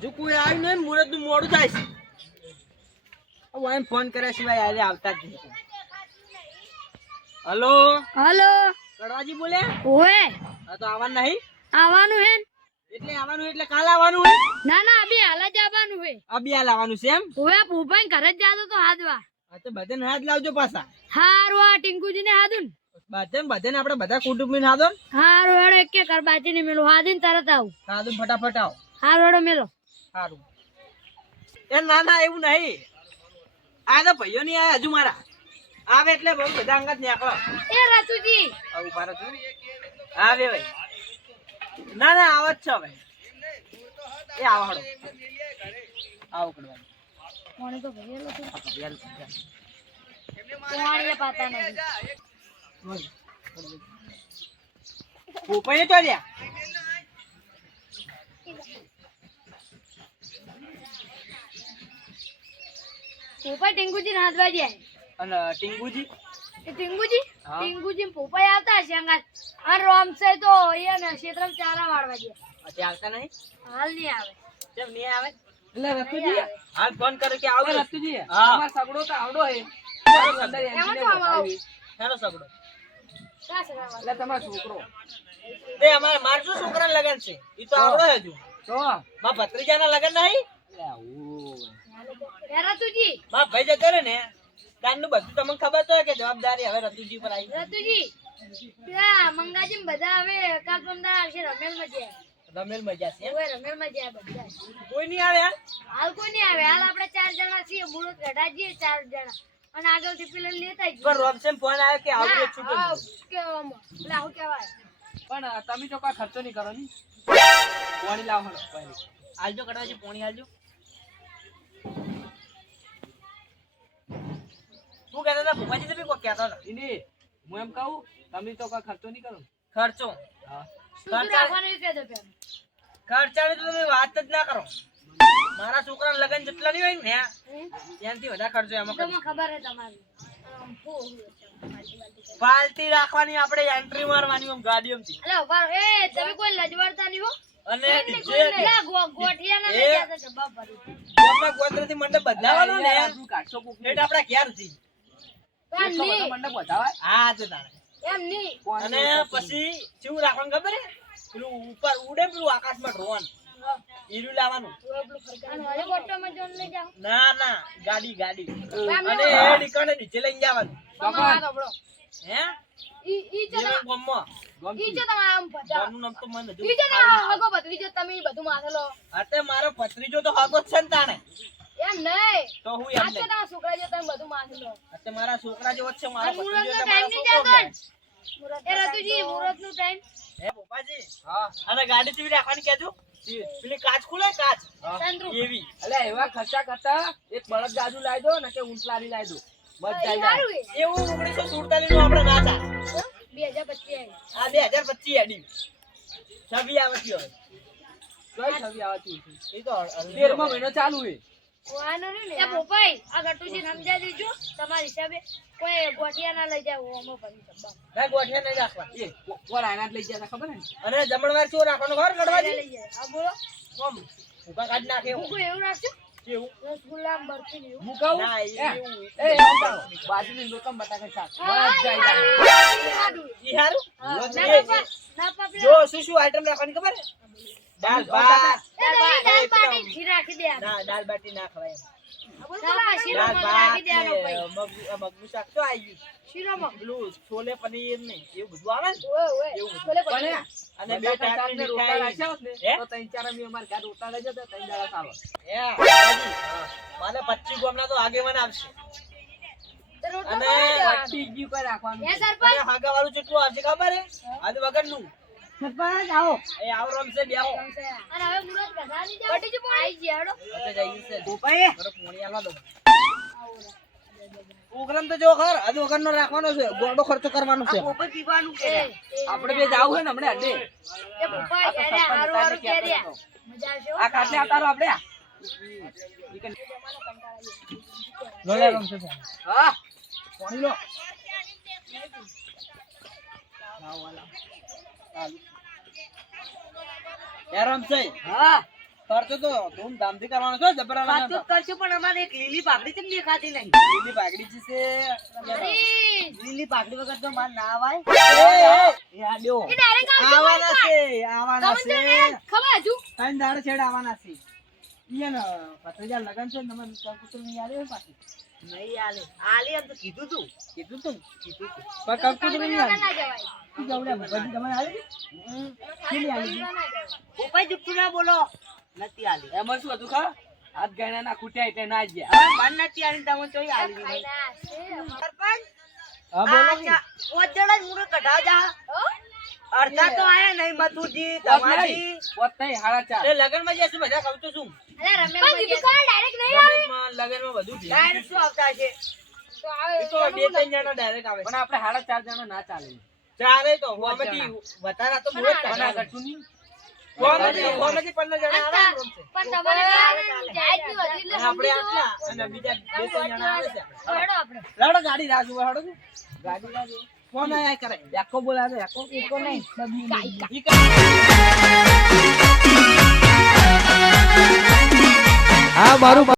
હજુ કોઈ આવ્યું નહીં મુહૂર્તનું મોડું થાય છે. હું ફોન કર્યા સિવાય આજે આવતા જ નહીં. હલો? હલો? કડવાજી બોલે? ઓએ હા તો આવવાનું નહીં? આવવાનું હે એટલે આવવાનું એટલે કાલ આવવાનું હે? ના ના અભી હાલ જ આવવાનું હે. અભી હાલ આવવાનું છે એમ? ઓએ ભૂપાઈ ઘરે જ જાતો તો હાથવા હા તો બધાને હાથ લાવજો પાછા. હારું આ ટીંકુજી ને. હાથું બધાને બધાને આપણે બધા કુટુંબ ને. હાદો હારું હેડો એક કે કરબાજી ને મેલું. હાથીને તરત આવું. હાદું ફટાફટ આવો. હારું હેડો મેલો. સારું. એ ના ના એવું નહીં. આ તો ભાઈઓ નહીં આયા હજુ મારા. આવે એટલે બહુ બધા અંગત નીકળો એ આવું ભારત આવે ભાઈ. ના ના આવત છે ભાઈ એ આવો હળો આવો કરવાનું કોણે તો ભરેલો છે કોણીએ પાતા નહીં પોપાઈ તો રહ્યા ભૂપાઈ ટીંગુજી ને હાથવા જાય અને ટીંગુજી? ટીંગુજી? ટીંગુજી ભૂપાઈ આવતા હશે અંગાત. અને રોમસે તો એ ને ક્ષેત્રમ ચારા વાળવા ગયા હજી આવતા નહીં? હાલ નહીં આવે. કેમ નહીં આવે? એટલે રતુજી હાલ ફોન કર્યો કે આવો રતુજી અમાર સગડો તો આવડો હે એમાં તો આમાં હેલો સગડો ક્યાં છે. વાળવા? એટલે તમારો છોકરો. તે અમારે મારજો છોકરા લગન છે? એ તો આવડો હજુ. તો. મારા ભત્રીજાના લગન નહીં. એ રતુજી? મારા ભાઈ જતો રહે ને તારનું બધું તમને ખબર તો કે જવાબદારી હવે રતુજી પર આવી. રતુજી પેલા મંગાજી બધા હવે કાલ પંદર આવશે રમેલમાં રમેલ મજા છે ઓય રમેલમાં બધા. કોઈ નહીં આવે હાલ કોઈ નહીં આવે. હાલ આપણે ચાર જણા છીએ મુરત ગઢા ચાર જણા. અને આગળથી પેલા લેતા જ પણ રોબસેમ ફોન આવ્યો કે આવું એક છૂટું એટલે આવું કહેવાય. પણ તમે તો કોઈ ખર્ચો નહીં કરો ની. પાણી લાવો હળો, પાણી. હાલજો કડવાજી પાણી હાલજો. તું કહેતો હતા ભૂપાજી તો કોઈ કહેતો હતો ઇની હું એમ કહું તમે તો કોઈ ખર્ચો નહીં કરો. ખર્ચો? હા. ખર્ચાની તો તમે વાત જ ના કરો. મારા છોકરા લગન જેટલા નહીં હોય ને ત્યાંથી વધારે ખર્ચો એમાં ખબર હે તમારી? છે, કરે. પાલટી રાખવાની આપણે એન્ટ્રી મારવાની આમ ગાડીઓમાંથી. અલે ઊભા રહો. એ તમે કોઈ લજવાડતા નહીં હો. અને જે ગોઠિયા એ- લઈ જતા છે, બાપ ભરી. ગામના ગોત્રથી મંડપ બદલાવાનો ને આપણું કાઢશો કોક એટલે એટલો બધો નહીં, મંડપ વધાવાય? હા તો તાણે એમ નહીં. અને પછી કેવું રાખવાનું ખબર પેલું ઉપર ઉડે પેલું આકાશમાં ડ્રોન ઈરું લાવવાનું. લઈ. ના ના ગાડી ગાડી. અને એ ડીકાને નીચે લઈને જવાનું. તમારો હાથ ઓબળો. હે? ઈ- ઈ છે જેવું ઈ છે આમ બધા. ગામનું નામ તો મને ઈ છે હગો ભત્રીજો, તમે બધું માથે લો. અતે મારો ભત્રીજો તો હગો છે ને તાણે. એમ નહીં. તો હું એમ નહીં. તમારા છોકરા જે તમે બધું માથે લો. અતે મારા છોકરા જેવો છે મારો અને ભત્રીજો મુરતનો એટલે મારો time નહીં છોકરો એ રતુજી, મુરતનો time. હે ભોપાજી હા. અને ગાડી ચીવી રાખવાની કેજો પેલી કાચ ખુલે કાચ? એવી. એટલે એવા ખર્ચા કરતા એક બળદ જાજુ લાવી દો ને કે ઊંટ લારી લાવી દો. જાય. એવું ઓગણીસો સુડતાલીસનું આપણે બે હજાર પચીસ. આ બે હજાર પચીસ એડી. છવ્વી આવતી હોય. જોઈ છવી આવતી એ તો તેરમો હોય. મહિનો ચાલુ હે એ ભોપાઈ, આ ગટુજી સમજા દેજો તમારા હિસાબે કોઈ ગોઠિયા ના લઈ ઓમાં ભરી. ના ગોઠિયા નહીં રાખવા એ કોણ આયના લઈ ગયા ખબર ને? અને જમણવાર શું રાખવાનું ઘર લઈ જાય. હા, બોલો. આમ ભૂકા કાઢી નાખે એવું ભૂકું એવું રાખજો કેવું રસગુલ્લા બરફી ને એવું. હું ના, એ એ, એવું. એ, આમ કરો. બટાકા શાક. બસ જાય જાય. ઈ હારું. ઈ હારું? હા, જો ના એ- પાપા, ના પાપા. જો શું શું આઈટમ રાખવાની ખબર? દાળ ભાત દાળ ઘી રાખી દે ના દાળ બાટી ના ખવાય એમ. ના, શીરો રાખી ને શાક તો આવી ગયું શીરો મગ. પેલું છોલે પનીર ને એવું બધું આવે ને ઓય, ઓય. એવું બધું. બોલે પણ પછી. એ, અને બે બટાકા શાક ટાંકણી ને રોટલા મીઠાઈ. રાખ્યા હોત ને, હે? તો ત્રણ ચાર અમે અમારા ઘરે રોટલા લઈ જતા, ત્રણ દાડા ચાલે. હે, મારે પચીસ ગોમના તો આગેવાન આવશે અને રાખવાનું. સરપંચ? અને આવશે ખબર હે આજ વગરનું એ આવો રમશે બેહો અને હવે મુરત ગધાની જાવ. આઈ ગયા, હેડો. એટલે જઈએ છે. પોપાઈ, મારો પોણી આલવા દો પ્રોગ્રામ તો જો ખર આજ વગરનો રાખવાનો છે. ગોળો ખર્ચો કરવાનો છે. આપણે બે જાવ છે ને હમણાં અડે. એ ભૂપાઈ, આ તો ઘેરે સરપંચ હારું હારું બધાને ઘેરે. કહેતો હતો. મજા આવશે આ ખાટલે આવતારો આપણે? આ. રમશે હા. પોણી લો એ રમશે હા. ખર્ચો તો ધૂમધામથી કરવાનો છે જબરા કરશું પણ અમારે એક લીલી પાઘડી કેમ દેખાતી નહીં. લીલી પાઘડી છે. લીલી પાઘડી વગર તો માર ના આવે એ, એ, આ લ્યો. એ direct આવજો આવવાના છે આવવાના છે. ખબર હજુ? ત્રણ દાડે છેડે આવવાના છે. ઈ ભત્રીજા લગન છે નહીં પાછી? નહીં આલે. આલે એમ તો કીધું તું. કીધું તું કીધું તું. પણ નહીં જવડે આલી આલી? જુઠ્ઠું ના બોલો. નથી આલી. એમાં શું હતું ખા હાથ ગાયના ના ખૂટ્યા એટલે ના જ મન નથી આલી તમે તો આલી સરપંચ હા બોલો જ જા? અડધા તો આયા નહીં મથુરજી તમારી. પોતાઈ હારા ચાર એ લગનમાં જશે બધા કહું તો શું? અલા, રમ્યા પણ કીધું ખરા, direct નહીં આવે. લગનમાં બધું ડાયરેક્ટ શું આવતા છે તો આવે, તો બે ત્રણ જણા ડાયરેક્ટ આવે. પણ આપણે હારા ચાર જણા ના ચાલે. ચારે તો હોમેથી વધારે તો બહુ જ પણ આ કાઢવાના. ગટુ નહીં? હોમેથી હોમેથી પંદર જણા આવે પણ તમારે જાય તો વધી એટલે આપણે આટલા અને બીજા બે ત્રણ જણા આવે છે. તો આપણે. લડો ગાડી રાહ હડો ગાડી રાહ ફોન આયા કરે. એકો બોલાવે એકો એકો નહીં. મારું